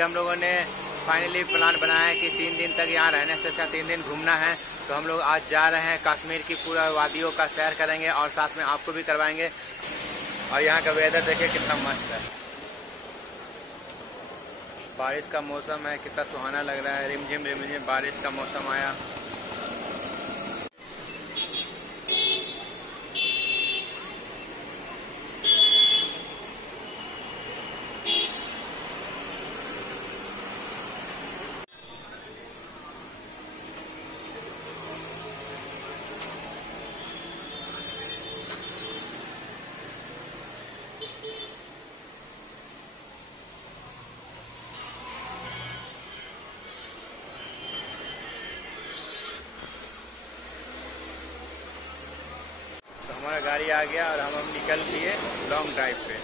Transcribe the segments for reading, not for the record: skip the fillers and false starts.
फिर हम लोगों ने फाइनली प्लान बनाया है कि 3 दिन तक यहाँ रहने से अच्छा 3 दिन घूमना है। तो हम लोग आज जा रहे हैं कश्मीर की पूरा वादियों का सैर करेंगे और साथ में आपको भी करवाएंगे। और यहाँ का वेदर देखिए कितना मस्त है, बारिश का मौसम है, कितना सुहाना लग रहा है। रिमझिम बारिश का मौसम आया। हमारा गाड़ी आ गया और हम अब निकल लिए लॉन्ग ड्राइव पे।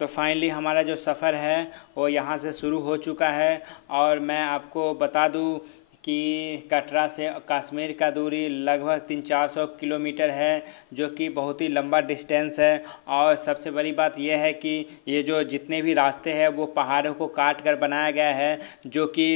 तो फाइनली हमारा जो सफ़र है वो यहाँ से शुरू हो चुका है। और मैं आपको बता दूँ कि कटरा से कश्मीर का दूरी लगभग 300-400 किलोमीटर है, जो कि बहुत ही लंबा डिस्टेंस है। और सबसे बड़ी बात यह है कि ये जो जितने भी रास्ते हैं वो पहाड़ों को काट कर बनाया गया है, जो कि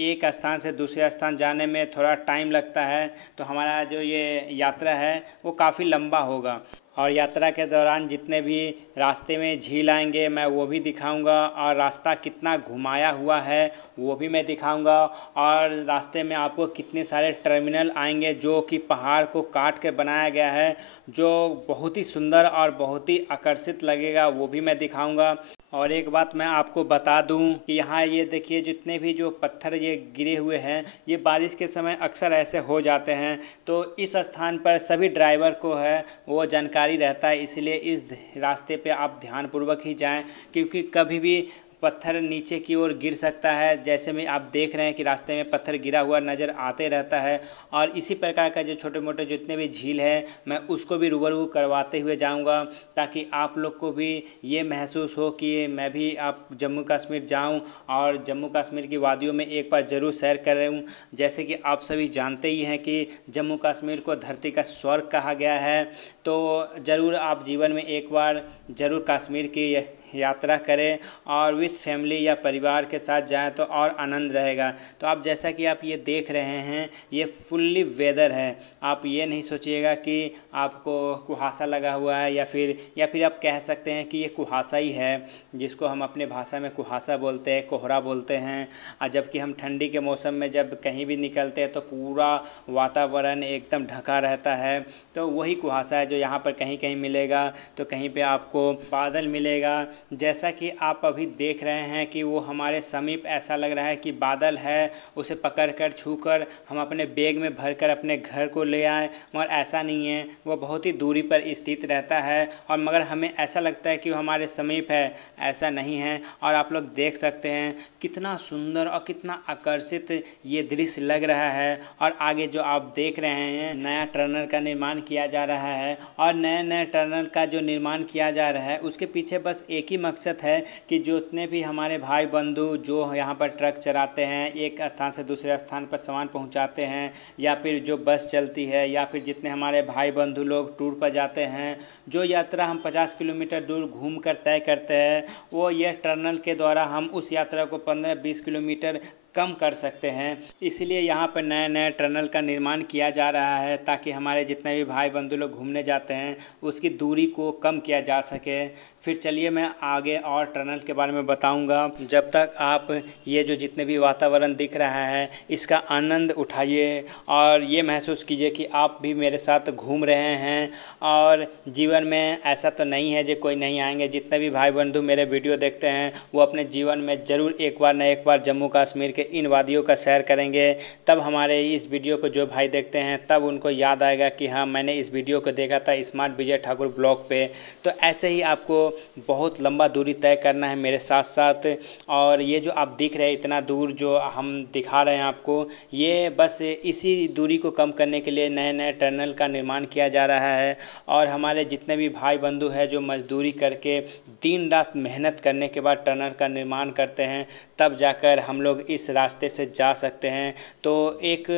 एक स्थान से दूसरे स्थान जाने में थोड़ा टाइम लगता है। तो हमारा जो ये यात्रा है वो काफ़ी लंबा होगा। और यात्रा के दौरान जितने भी रास्ते में झील आएंगे मैं वो भी दिखाऊंगा, और रास्ता कितना घुमाया हुआ है वो भी मैं दिखाऊंगा। और रास्ते में आपको कितने सारे टर्मिनल आएंगे जो कि पहाड़ को काट के बनाया गया है, जो बहुत ही सुंदर और बहुत ही आकर्षित लगेगा, वो भी मैं दिखाऊंगा। और एक बात मैं आपको बता दूं कि यहाँ ये देखिए जितने भी जो पत्थर ये गिरे हुए हैं ये बारिश के समय अक्सर ऐसे हो जाते हैं। तो इस स्थान पर सभी ड्राइवर को है वो जानकारी रहता है, इसलिए इस रास्ते पे आप ध्यानपूर्वक ही जाएं, क्योंकि कभी भी पत्थर नीचे की ओर गिर सकता है। जैसे में आप देख रहे हैं कि रास्ते में पत्थर गिरा हुआ नज़र आते रहता है। और इसी प्रकार का जो छोटे मोटे जितने भी झील है मैं उसको भी रूबरू करवाते हुए जाऊंगा, ताकि आप लोग को भी ये महसूस हो कि मैं भी आप जम्मू कश्मीर जाऊं और जम्मू कश्मीर की वादियों में एक बार ज़रूर सैर करूं। जैसे कि आप सभी जानते ही हैं कि जम्मू कश्मीर को धरती का स्वर्ग कहा गया है। तो ज़रूर आप जीवन में एक बार ज़रूर कश्मीर की यात्रा करें और विथ फैमिली या परिवार के साथ जाएं तो और आनंद रहेगा। तो आप जैसा कि आप ये देख रहे हैं ये फुल्ली वेदर है। आप ये नहीं सोचिएगा कि आपको कुहासा लगा हुआ है या फिर आप कह सकते हैं कि ये कुहासा ही है, जिसको हम अपने भाषा में कुहासा बोलते हैं, कोहरा बोलते हैं। और जबकि हम ठंडी के मौसम में जब कहीं भी निकलते हैं तो पूरा वातावरण एकदम ढका रहता है। तो वही कुहासा है जो यहाँ पर कहीं कहीं मिलेगा, तो कहीं पे आपको बादल मिलेगा। जैसा कि आप अभी देख रहे हैं कि वो हमारे समीप ऐसा लग रहा है कि बादल है, उसे पकड़कर छूकर हम अपने बैग में भरकर अपने घर को ले आए, मगर ऐसा नहीं है, वो बहुत ही दूरी पर स्थित रहता है। और मगर हमें ऐसा लगता है कि वो हमारे समीप है, ऐसा नहीं है। और आप लोग देख सकते हैं कितना सुंदर और कितना आकर्षित ये दृश्य लग रहा है। और आगे जो आप देख रहे हैं नया टनल का निर्माण किया जा रहा है, और नए टनल का जो निर्माण किया जा रहा है उसके पीछे बस एक ही मकसद है कि जितने भी हमारे भाई बंधु जो यहाँ पर ट्रक चलाते हैं, एक स्थान से दूसरे स्थान पर सामान पहुँचाते हैं, या फिर जो बस चलती है, या फिर जितने हमारे भाई बंधु लोग टूर पर जाते हैं, जो यात्रा हम 50 किलोमीटर दूर घूम कर तय करते हैं, वो यह टनल के द्वारा हम उस यात्रा को 15-20 किलोमीटर कम कर सकते हैं। इसलिए यहाँ पर नए टनल का निर्माण किया जा रहा है, ताकि हमारे जितने भी भाई बंधु लोग घूमने जाते हैं उसकी दूरी को कम किया जा सके। फिर चलिए मैं आगे और टनल के बारे में बताऊंगा। जब तक आप ये जो जितने भी वातावरण दिख रहा है इसका आनंद उठाइए और ये महसूस कीजिए कि आप भी मेरे साथ घूम रहे हैं। और जीवन में ऐसा तो नहीं है जो कोई नहीं आएंगे। जितने भी भाई बंधु मेरे वीडियो देखते हैं वो अपने जीवन में ज़रूर एक बार न एक बार जम्मू कश्मीर के इन वादियों का सैर करेंगे। तब हमारे इस वीडियो को जो भाई देखते हैं तब उनको याद आएगा कि हाँ मैंने इस वीडियो को देखा था स्मार्ट विजय ठाकुर ब्लॉग पे। तो ऐसे ही आपको बहुत लंबा दूरी तय करना है मेरे साथ साथ। और ये जो आप दिख रहे हैं इतना दूर जो हम दिखा रहे हैं आपको, ये बस इसी दूरी को कम करने के लिए नए टनल का निर्माण किया जा रहा है। और हमारे जितने भी भाई बंधु हैं जो मजदूरी करके दिन रात मेहनत करने के बाद टनल का निर्माण करते हैं, तब जाकर हम लोग इस रास्ते से जा सकते हैं। तो एक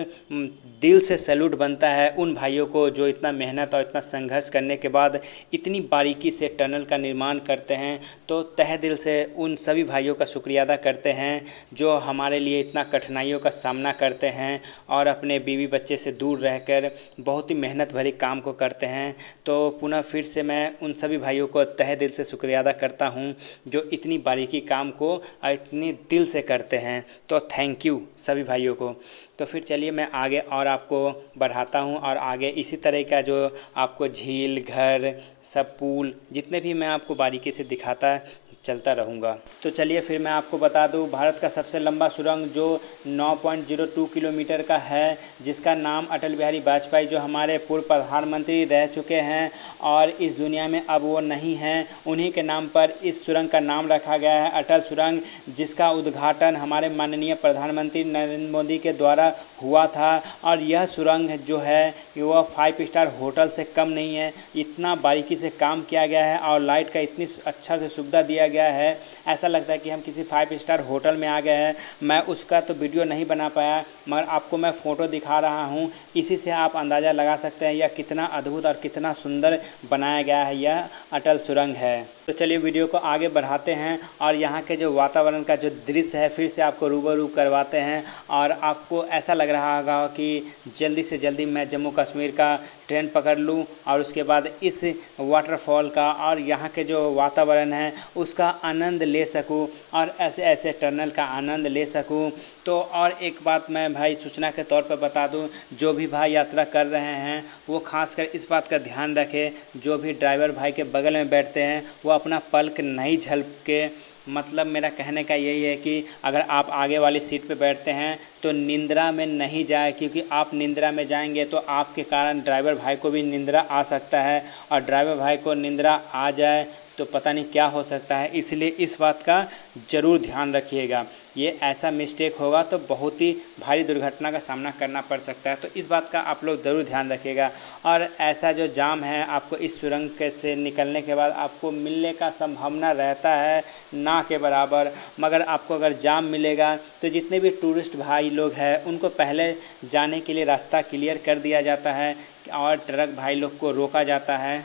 दिल से सैल्यूट बनता है उन भाइयों को जो इतना मेहनत और इतना संघर्ष करने के बाद इतनी बारीकी से टनल का निर्माण करते हैं। तो तहे दिल से उन सभी भाइयों का शुक्रिया अदा करते हैं जो हमारे लिए इतना कठिनाइयों का सामना करते हैं और अपने बीवी बच्चे से दूर रहकर बहुत ही मेहनत भरे काम को करते हैं। तो पुनः फिर से मैं उन सभी भाइयों को तहे दिल से शुक्रिया अदा करता हूं जो इतनी बारीकी काम को इतनी दिल से करते हैं। तो थैंक यू सभी भाइयों को। तो फिर चलिए मैं आगे और आपको बढ़ाता हूं और आगे इसी तरह का जो आपको झील, घर, सब पुल जितने भी मैं आपको बारीकी से दिखाता चलता रहूँगा। तो चलिए फिर मैं आपको बता दूं, भारत का सबसे लंबा सुरंग जो 9.02 किलोमीटर का है, जिसका नाम अटल बिहारी वाजपेयी जो हमारे पूर्व प्रधानमंत्री रह चुके हैं और इस दुनिया में अब वो नहीं हैं, उन्हीं के नाम पर इस सुरंग का नाम रखा गया है अटल सुरंग, जिसका उद्घाटन हमारे माननीय प्रधानमंत्री नरेंद्र मोदी के द्वारा हुआ था। और यह सुरंग जो है कि वह 5 स्टार होटल से कम नहीं है, इतना बारीकी से काम किया गया है और लाइट का इतनी अच्छा से सुविधा दिया गया है, ऐसा लगता है कि हम किसी 5 स्टार होटल में आ गए हैं। मैं उसका तो वीडियो नहीं बना पाया मगर आपको मैं फ़ोटो दिखा रहा हूँ, इसी से आप अंदाज़ा लगा सकते हैं यह कितना अद्भुत और कितना सुंदर बनाया गया है यह अटल सुरंग है। तो चलिए वीडियो को आगे बढ़ाते हैं और यहाँ के जो वातावरण का जो दृश्य है फिर से आपको रूबरू करवाते हैं और आपको ऐसा लग रहा होगा कि जल्दी से जल्दी मैं जम्मू कश्मीर का ट्रेन पकड़ लूँ और उसके बाद इस वाटरफॉल का और यहाँ के जो वातावरण है उसका आनंद ले सकूँ और ऐसे ऐसे टनल का आनंद ले सकूँ। तो और एक बात मैं भाई सूचना के तौर पर बता दूं, जो भी भाई यात्रा कर रहे हैं वो खासकर इस बात का ध्यान रखें, जो भी ड्राइवर भाई के बगल में बैठते हैं वो अपना पलक नहीं झपके। मतलब मेरा कहने का यही है कि अगर आप आगे वाली सीट पे बैठते हैं तो निंद्रा में नहीं जाए, क्योंकि आप निंद्रा में जाएंगे तो आपके कारण ड्राइवर भाई को भी निंद्रा आ सकता है और ड्राइवर भाई को निंद्रा आ जाए तो पता नहीं क्या हो सकता है। इसलिए इस बात का ज़रूर ध्यान रखिएगा, ये ऐसा मिस्टेक होगा तो बहुत ही भारी दुर्घटना का सामना करना पड़ सकता है। तो इस बात का आप लोग ज़रूर ध्यान रखिएगा। और ऐसा जो जाम है आपको इस सुरंग से निकलने के बाद आपको मिलने का संभावना रहता है ना के बराबर, मगर आपको अगर जाम मिलेगा तो जितने भी टूरिस्ट भाई लोग हैं उनको पहले जाने के लिए रास्ता क्लियर कर दिया जाता है और ट्रक भाई लोग को रोका जाता है।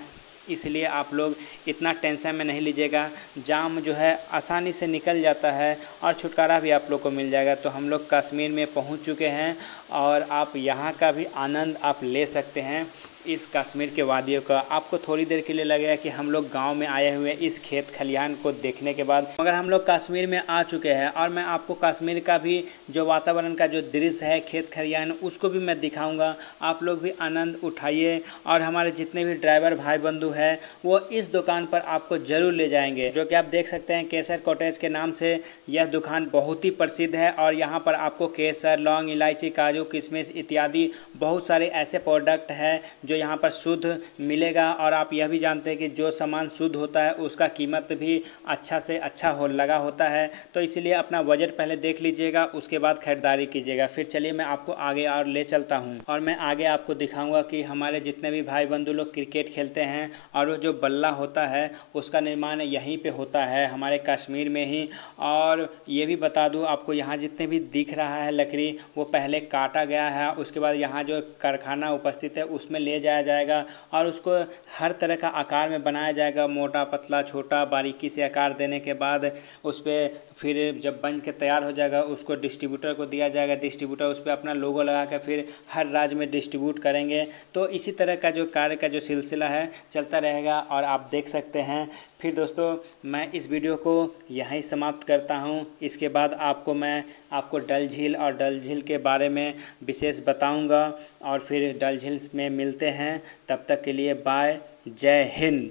इसलिए आप लोग इतना टेंशन में नहीं लीजिएगा, जाम जो है आसानी से निकल जाता है और छुटकारा भी आप लोग को मिल जाएगा। तो हम लोग कश्मीर में पहुंच चुके हैं और आप यहां का भी आनंद आप ले सकते हैं। इस कश्मीर के वादियों का आपको थोड़ी देर के लिए लगेगा कि हम लोग गांव में आए हुए इस खेत खलिहान को देखने के बाद, मगर हम लोग कश्मीर में आ चुके हैं और मैं आपको कश्मीर का भी जो वातावरण का जो दृश्य है खेत खलिहान उसको भी मैं दिखाऊंगा। आप लोग भी आनंद उठाइए और हमारे जितने भी ड्राइवर भाई बंधु हैं वो इस दुकान पर आपको ज़रूर ले जाएंगे, जो कि आप देख सकते हैं केसर कॉटेज के नाम से यह दुकान बहुत ही प्रसिद्ध है। और यहाँ पर आपको केसर, लौंग, इलायची, काजू, किशमिश इत्यादि बहुत सारे ऐसे प्रोडक्ट हैं जो यहाँ पर शुद्ध मिलेगा। और आप यह भी जानते हैं कि जो सामान शुद्ध होता है उसका कीमत भी अच्छा से अच्छा लगा होता है। तो इसलिए अपना बजट पहले देख लीजिएगा, उसके बाद खरीदारी कीजिएगा। फिर चलिए मैं आपको आगे और ले चलता हूँ और मैं आगे आपको दिखाऊंगा कि हमारे जितने भी भाई बंधु लोग क्रिकेट खेलते हैं और वो जो बल्ला होता है उसका निर्माण यहीं पे होता है हमारे कश्मीर में ही। और ये भी बता दूँ आपको, यहाँ जितने भी दिख रहा है लकड़ी वो पहले काटा गया है, उसके बाद यहाँ जो कारखाना उपस्थित है उसमें ले जाया जाएगा और उसको हर तरह का आकार में बनाया जाएगा, मोटा, पतला, छोटा, बारीकी से आकार देने के बाद उस पर फिर जब बन के तैयार हो जाएगा उसको डिस्ट्रीब्यूटर को दिया जाएगा। डिस्ट्रीब्यूटर उस पर अपना लोगो लगा कर फिर हर राज्य में डिस्ट्रीब्यूट करेंगे। तो इसी तरह का जो कार्य का जो सिलसिला है चलता रहेगा और आप देख सकते हैं। फिर दोस्तों मैं इस वीडियो को यहीं समाप्त करता हूं। इसके बाद मैं आपको डल झील और डल झील के बारे में विशेष बताऊंगा और फिर डल झील में मिलते हैं। तब तक के लिए बाय, जय हिंद।